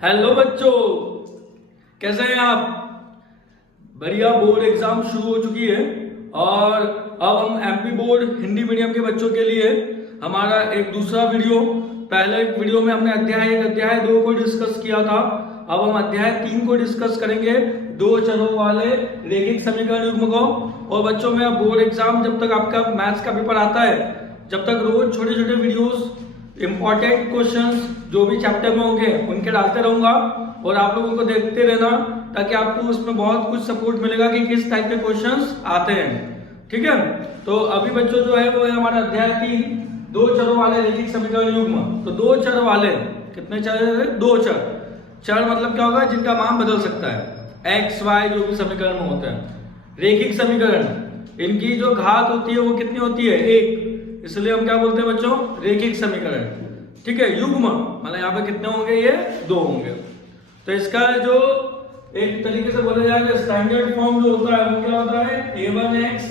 Hello बच्चों, कैसे हैं आप। बढ़िया। बोर्ड एग्जाम शुरू हो चुकी है और अब हम एमपी बोर्ड हिंदी मीडियम के बच्चों के लिए हमारा एक दूसरा वीडियो, पहले वीडियो में हमने अध्याय 1 अध्याय 2 को डिस्कस किया था। अब हम अध्याय 3 को डिस्कस करेंगे, दो चरों वाले रैखिक समीकरण युग्म को। और बच्चों में अब बोर्ड एग्जाम जब तक आपका मैथ्स का पेपर आता है, जब तक रोज छोटे छोटे वीडियोस इंपॉर्टेंट क्वेश्चंस जो भी चैप्टर में होंगे उनके डालते रहूंगा और आप लोगों को देखते रहना, ताकि आपको उसमें बहुत कुछ सपोर्ट मिलेगा कि किस टाइप के क्वेश्चंस आते हैं। ठीक है, तो अभी बच्चों जो है वो है हमारा अध्याय 3, दो चरों वाले रैखिक समीकरण युग्म। तो दो चर वाले, कितने चर है? दो चर। चर मतलब क्या होगा? जिनका मान बदल सकता है, एक्स वाई जो भी समीकरण में होते हैं। रैखिक समीकरण, इनकी जो घात होती है वो कितनी होती है? एक। इसलिए हम क्या बोलते हैं बच्चों? रैखिक समीकरण। ठीक है, युग्म मतलब यहाँ पे कितने होंगे? ये दो होंगे। तो इसका जो एक तरीके से बोला जाए तो स्टैंडर्ड फॉर्म जो होता है वो क्या होता है? a1x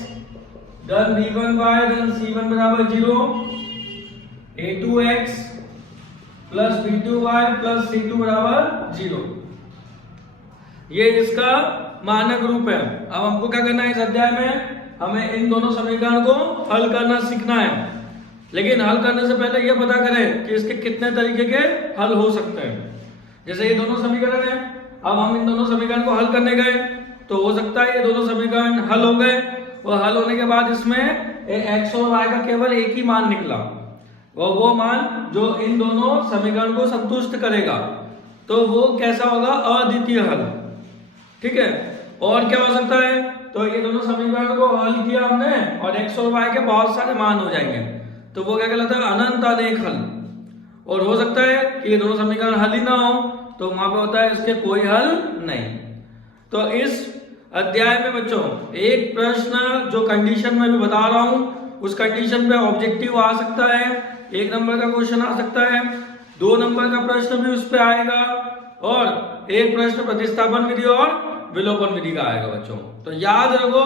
धन b1y धन c1 बराबर 0, a2x plus b2y plus c2 बराबर 0। ये इसका मानक रूप है। अब हमको क्या करना है इस अध्याय में? हमें इन दोनों समीकरण को हल करना सीखना है। लेकिन हल करने से पहले यह पता करें कि इसके कितने तरीके के हल हो सकते हैं। जैसे ये दोनों समीकरण है, अब हम इन दोनों समीकरण को हल करने गए तो हो सकता है ये दोनों समीकरण हल हो गए और हल होने के बाद इसमें एक्स और वाई का केवल एक ही मान निकला, और वो मान जो इन दोनों समीकरण को संतुष्ट करेगा, तो वो कैसा होगा? अद्वितीय हल। ठीक है, और क्या हो सकता है? तो ये दोनों समीकरण को हल किया हमने और एक्स और वाई के बहुत सारे मान हो जाएंगे, तो वो क्या कहलाता है? अनंत अनेक हल। और हो सकता है कि ये दोनों समीकरण हल ही ना हो, तो वहां पे होता है इसके कोई हल नहीं। तो इस अध्याय में बच्चों एक प्रश्न जो कंडीशन में भी बता रहा हूं, उस कंडीशन पे ऑब्जेक्टिव आ सकता है, 1 नंबर का क्वेश्चन आ सकता है, 2 नंबर का प्रश्न भी उस पे आएगा, और एक प्रश्न प्रतिस्थापन विधि और विलोपन विधि का आएगा बच्चों। तो याद रखो,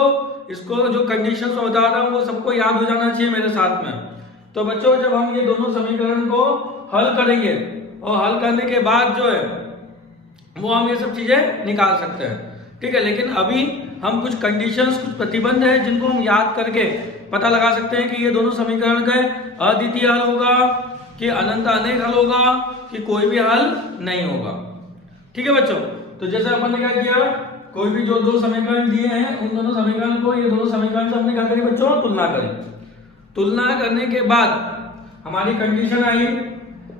इसको जो कंडीशन में बता रहा हूं वो सबको याद हो जाना चाहिए मेरे साथ में। तो बच्चों जब हम ये दोनों समीकरण को हल करेंगे और हल करने के बाद जो है वो हम ये सब चीजें निकाल सकते हैं। ठीक है, लेकिन अभी हम कुछ कंडीशंस, कुछ प्रतिबंध है जिनको हम याद करके पता लगा सकते हैं कि ये दोनों समीकरण का अद्वितीय हल होगा, कि अनंत अनेक हल होगा, कि कोई भी हल नहीं होगा। ठीक है बच्चों, तो जैसे अपन ने क्या किया, कोई भी जो दो समीकरण दिए हैं उन दोनों समीकरण को, ये दोनों समीकरण से हमने क्या करी बच्चों? तुलना करी। तुलना करने के बाद हमारी कंडीशन आई,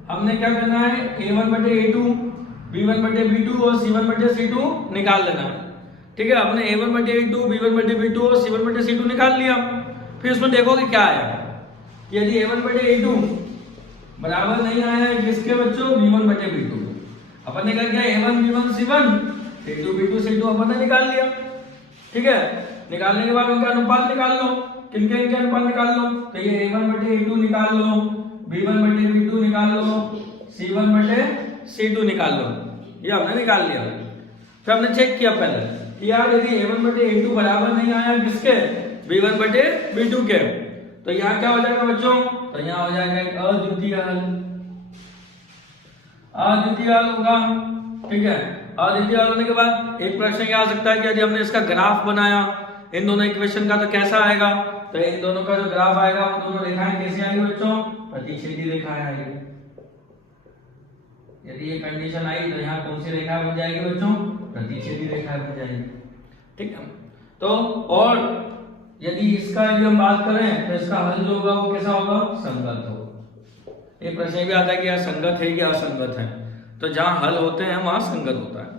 हमने क्या करना है? a1 बटे a2, b1 बटे b2 और c1 बटे c2 निकाल लेना है। ठीक है, हमने a1 बटे a2, b1 बटे b2 और c1 बटे c2 निकाल लिया। फिर उसमें देखो कि क्या आया। यदि a1 बटे a2 बराबर नहीं आया है किसके बच्चों? b1 बटे b2। अपन ने क्या किया? a1 b1 c1, a2 b2 c2 अपन ने निकाल लिया। ठीक है, निकालने के बाद उनका अनुपात निकाल लो, किनके इनके अनुपात निकाल लो। तो ये a1 बटे a2 निकाल लो, b1 बटे b2 निकाल लो, c1 बटे c2 निकाल लो। ये हमने निकाल लिया। फिर हमने चेक किया पहले कि यार यदि a1 बटे a2 बराबर नहीं आया किसके? b1 बटे b2 के, तो यहाँ क्या हो जाएगा बच्चों? तो यहाँ हो जाएगा एक अद्वितीय हल। अद्वितीय हल होगा। ठीक है, अद्वितीय हल होने के बाद एक प्रश्न क्या आ सकता है कि यदि हमने इसका ग्राफ बनाया इन दोनों इक्वेशन का, तो कैसा आएगा? तो इन दोनों का जो ग्राफ आएगा वो दोनों रेखाएं कैसी आएंगी बच्चों? प्रतिच्छेदी रेखाएं आएंगी। यदि ये कंडीशन आई तो यहाँ कौन सी रेखा बन जाएगी बच्चों? प्रतिच्छेदी रेखा बन जाएगी। ठीक है, तो और यदि इसका यदि हम बात करें तो इसका हल जो होगा वो कैसा होगा? संगत होगा। एक प्रश्न भी आता है कि यार संगत है कि असंगत है, तो जहां हल होते हैं वहां संगत होता है।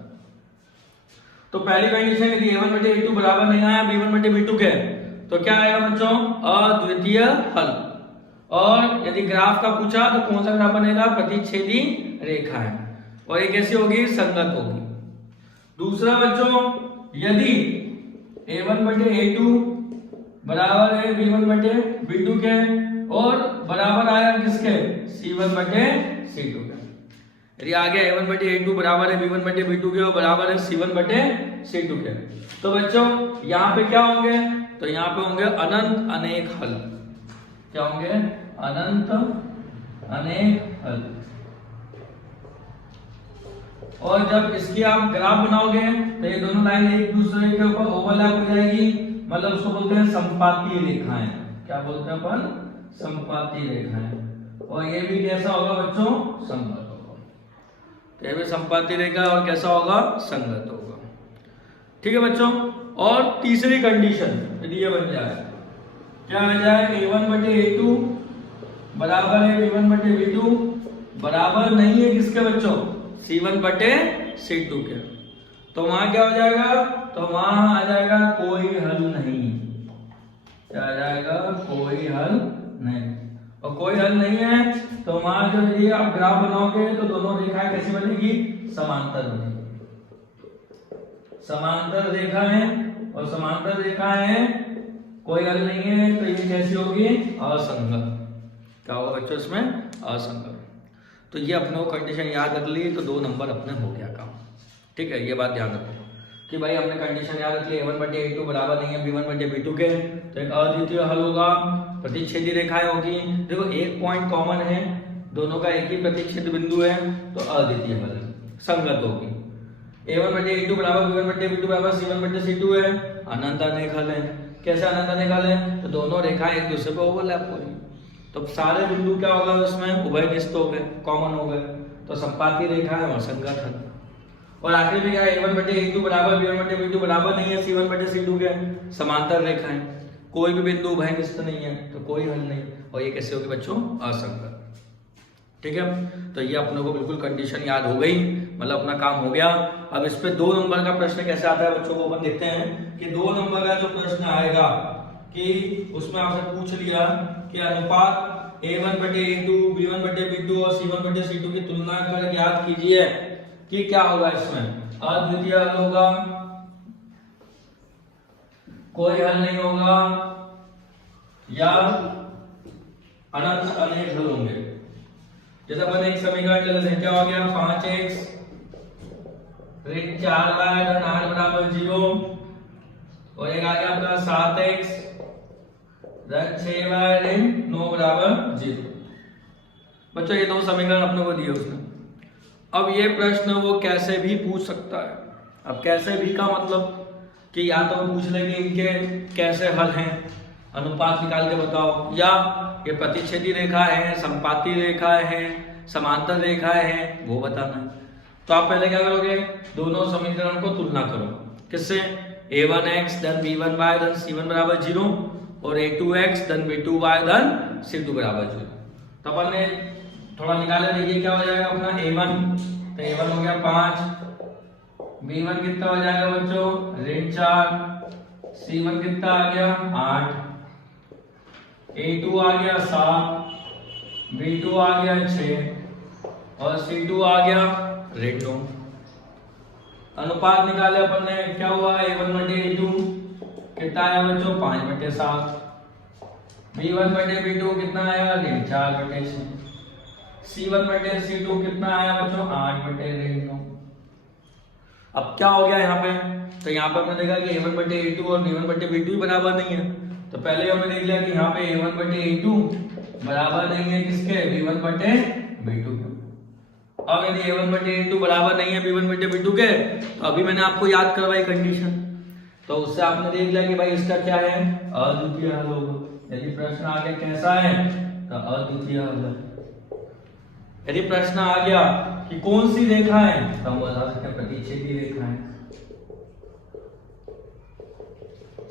तो पहली कंडीशन यदि a1 बटे a2 बराबर नहीं आया b1 बटे b2 के, तो क्या आएगा बच्चों? अद्वितीय हल। और यदि ग्राफ का पूछा तो कौन सा ग्राफ बनेगा? प्रतिच्छेदी रेखा है, और ये कैसी होगी? संगत होगी। दूसरा बच्चों, यदि a1 बटे a2 बराबर है b1 बटे b2 के और बराबर आया किसके? c1 बटे c2 के। यदि आ गया a1 बटे a2 बराबर है b1 बटे b2 के और बराबर है c1 बटे c2 के, तो बच्चों यहाँ पे क्या होंगे? तो यहाँ पे होंगे अनंत अनेक हल। क्या होंगे? अनंत अनेक हल। और जब इसकी आप ग्राफ बनाओगे तो ये दोनों लाइन एक दूसरे के ऊपर ओवरलैप हो जाएगी, मतलब उसको बोलते हैं समपाती रेखाएं। क्या बोलते हैं अपन? समपाती रेखाएं। और ये भी कैसा होगा बच्चों? संगत होगा। तो ये भी समपाती रेखा और कैसा होगा? संगत होगा। ठीक है बच्चों। और तीसरी कंडीशन यदि ये बन जाए, क्या आ जाए? a1 बटे a2 बराबर है b1 बटे b2 बराबर नहीं है किसके बच्चों? c1 बटे c2 के। तो वहां क्या हो जाएगा? तो वहां आ जाएगा कोई हल नहीं। क्या आ जाएगा? कोई हल नहीं। और कोई हल नहीं है तो वहां जो यदि आप ग्राफ बनाओगे तो दोनों रेखाएं कैसी बनेगी? समांतर बनेगी। समांतर रेखा है और समांतर रेखा है, कोई हल नहीं है, तो ये कैसी होगी? असंगत। क्या होगा बच्चों इसमें? असंगत। तो ये अपने को कंडीशन याद रख ली तो 2 नंबर अपने हो गया काम। ठीक है, ये बात ध्यान रखो कि भाई हमने कंडीशन याद रख ली a1 बटे a2 बराबर नहीं है b1 बटे b2 के, तो एक अद्वितीय हल होगा। प्रतिच्छेदी रेखाएं होगी। देखो एक पॉइंट कॉमन है, दोनों का एक ही प्रतिच्छेद बिंदु है, तो अद्वितीय हल संगत होगी। a1 बटे a2 बराबर b1 बटे b2 बराबर c1 बटे c2 है, अनंत अनेक हल है। कैसे अनंत अनेक हल है? तो दोनों रेखाएं एक दूसरे पर ओवरलैप हो रही, तो सारे बिंदु क्या होगा उसमें? उभयनिष्ठ हो गए, कॉमन हो गए, तो समपाती रेखा है और संगत हल। और आखिरी में क्या? a1 बटे a2 बराबर b1 बटे b2 बराबर नहीं है c1 बटे c2 के, समांतर रेखा है, कोई भी बिंदु उभयनिष्ठ नहीं है, तो कोई हल नहीं। और ये कैसे होगी बच्चों? असंगत। ठीक है, तो ये अपने को बिल्कुल कंडीशन याद हो गई, मतलब अपना काम हो गया। अब इस पे 2 नंबर का प्रश्न कैसे आता है बच्चों को अपन देखते हैं कि 2 नंबर का जो प्रश्न आएगा कि उसमें आपसे पूछ लिया कि अनुपात a1 बटे a2 b1 बटे b2 और c1 बटे c2 की तुलना कर ज्ञात कीजिए कि क्या होगा इसमें? अद्वितीय हल होगा, कोई हल नहीं होगा, या अनंत अनेक हल होंगे। जैसे अपन एक समीकरण ले लेते हैं, क्या हो गया? 5x ऋण 4y धन 8 बराबर 0, और एक आ गया आपका 7x धन 6y ऋण 9 बराबर 0। बच्चों ये 2 समीकरण अपने को दिए उसने। अब ये प्रश्न वो कैसे भी पूछ सकता है। अब कैसे भी का मतलब कि या तो पूछ ले कि इनके कैसे हल हैं, अनुपात निकाल के बताओ, या ये प्रतिच्छेदी रेखा है, समपाती रेखा है, समांतर रेखाएं हैं, वो बताना है। तो आप पहले क्या करोगे? दोनों समीकरण को तुलना करो। किससे? a1x धन b1y धन c1 बराबर 0 और a2x धन b2y धन c2 बराबर 0। तो अपन ने थोड़ा निकाले, देखिए क्या हो जाएगा अपना a1, तो a1 हो गया 5, b1 कितना हो जाएगा बच्चों? ऋण 4, c1 कितना आ गया? 8, a2 आ गया 7, b2 आ गया 6 और c2 आ गया ऋण 9। अनुपात निकाले अपन ने, क्या हुआ? a1 बटे a2 कितना आया बच्चों? 5 बटे 7, b1 बटे b2 कितना आया? ऋण 4 बटे 6, c1 बटे c2 कितना आया बच्चों? 8 बटे ऋण 9। अब क्या हो गया यहाँ पे? तो यहाँ पे हमने देखा कि a1 बटे a2 और b1 बटे b2 बराबर नहीं है, तो पहले हमने देख लिया कि यहाँ पे a1 बटे a2 बराबर नहीं है किसके? b1 बटे b2 के। अब यदि a1 बटे a2 बराबर नहीं है b1 बटे b2 के, तो अभी मैंने आपको याद करवाई कंडीशन, तो उससे आपने देख लिया कि भाई इसका क्या है? अद्वितीय हल होगा। यदि प्रश्न आ गया कैसा है, तो अद्वितीय हल है। यदि प्रश्न आ गया कि कौन सी रेखा है, तो हम बता सकते हैं प्रतिच्छेदी रेखा है।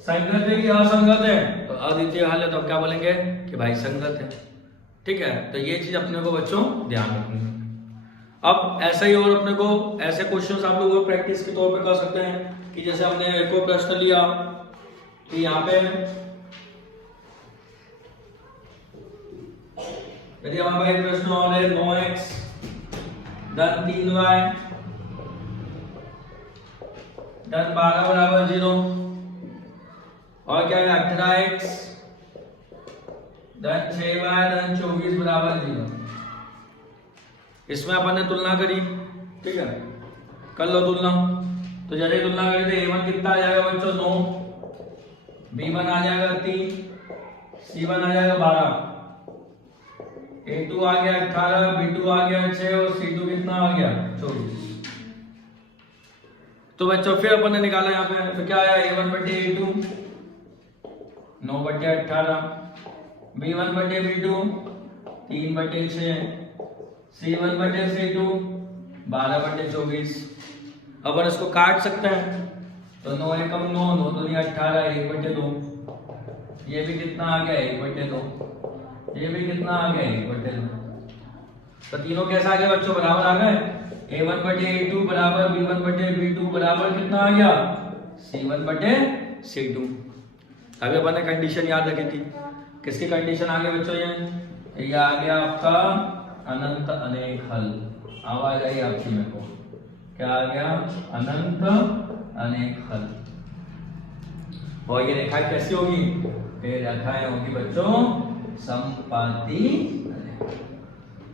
संगत है कि असंगत है, तो अद्वितीय हल है, तो हम क्या बोलेंगे कि भाई संगत है। ठीक है, तो ये चीज अपने को बच्चों ध्यान रखनी है। अब ऐसा ही और अपने को ऐसे क्वेश्चंस आप लोग प्रैक्टिस के तौर पे कर सकते हैं कि जैसे हमने एक और प्रश्न लिया कि यहाँ पे यदि हमारा एक प्रश्न और है 9x धन 3y धन 12 बराबर 0 और क्या है 18x धन 6y धन 24 बराबर 0। इसमें अपन ने तुलना करी, ठीक है, कर लो तुलना। तो जैसे तुलना करी तो a1 कितना आ जाएगा बच्चों? 9, b1 आ जाएगा 3, c1 आ जाएगा 12, a2 आ गया 18, b2 आ गया 6 और c2 कितना आ गया? 24। तो बच्चों फिर अपन ने निकाला यहाँ पे, तो क्या आया a1 बटे a2 9 बटे 18, b1 बटे b2 3 बटे 6, c1 बटे c2 12 बटे 24। अपन इसको काट सकते हैं, तो 9 एकम 9, 9 दूनी 18, 1 बटे 2। ये भी कितना आ गया 1 बटे 2, ये भी कितना आ गया 1 बटे 2। तो तीनों कैसा आ गया बच्चों, बराबर आ गए। a1 बटे a2 बराबर b1 बटे b2 बराबर कितना आ गया c1 बटे c2। अभी अपन ने कंडीशन याद रखी थी, किसकी कंडीशन आ गई बच्चों, ये आ गया आपका अनंत अनेक हल। आवाज आई आपकी मेरे को, क्या आ गया अनंत अनेक हल। और ये रेखाएं कैसी होगी, ये रेखाएं होगी बच्चों समपाती।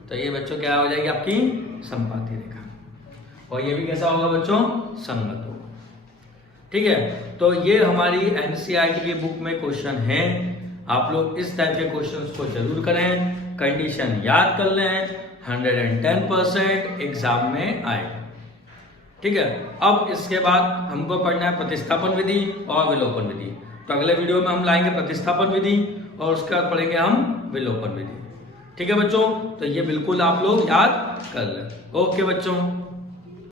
तो ये बच्चों क्या हो जाएगी आपकी समपाती रेखा, और ये भी कैसा होगा बच्चों संगत होगा। ठीक है, तो ये हमारी एनसीईआरटी की बुक में क्वेश्चन है। आप लोग इस टाइप के क्वेश्चंस को जरूर करें, कंडीशन याद कर लें, 110% एग्जाम में आएगा। ठीक है, अब इसके बाद हमको पढ़ना है प्रतिस्थापन विधि और विलोपन विधि। तो अगले वीडियो में हम लाएंगे प्रतिस्थापन विधि और उसके बाद पढ़ेंगे हम विलोपन विधि। ठीक है बच्चों, तो ये बिल्कुल आप लोग याद कर लें। ओके बच्चों।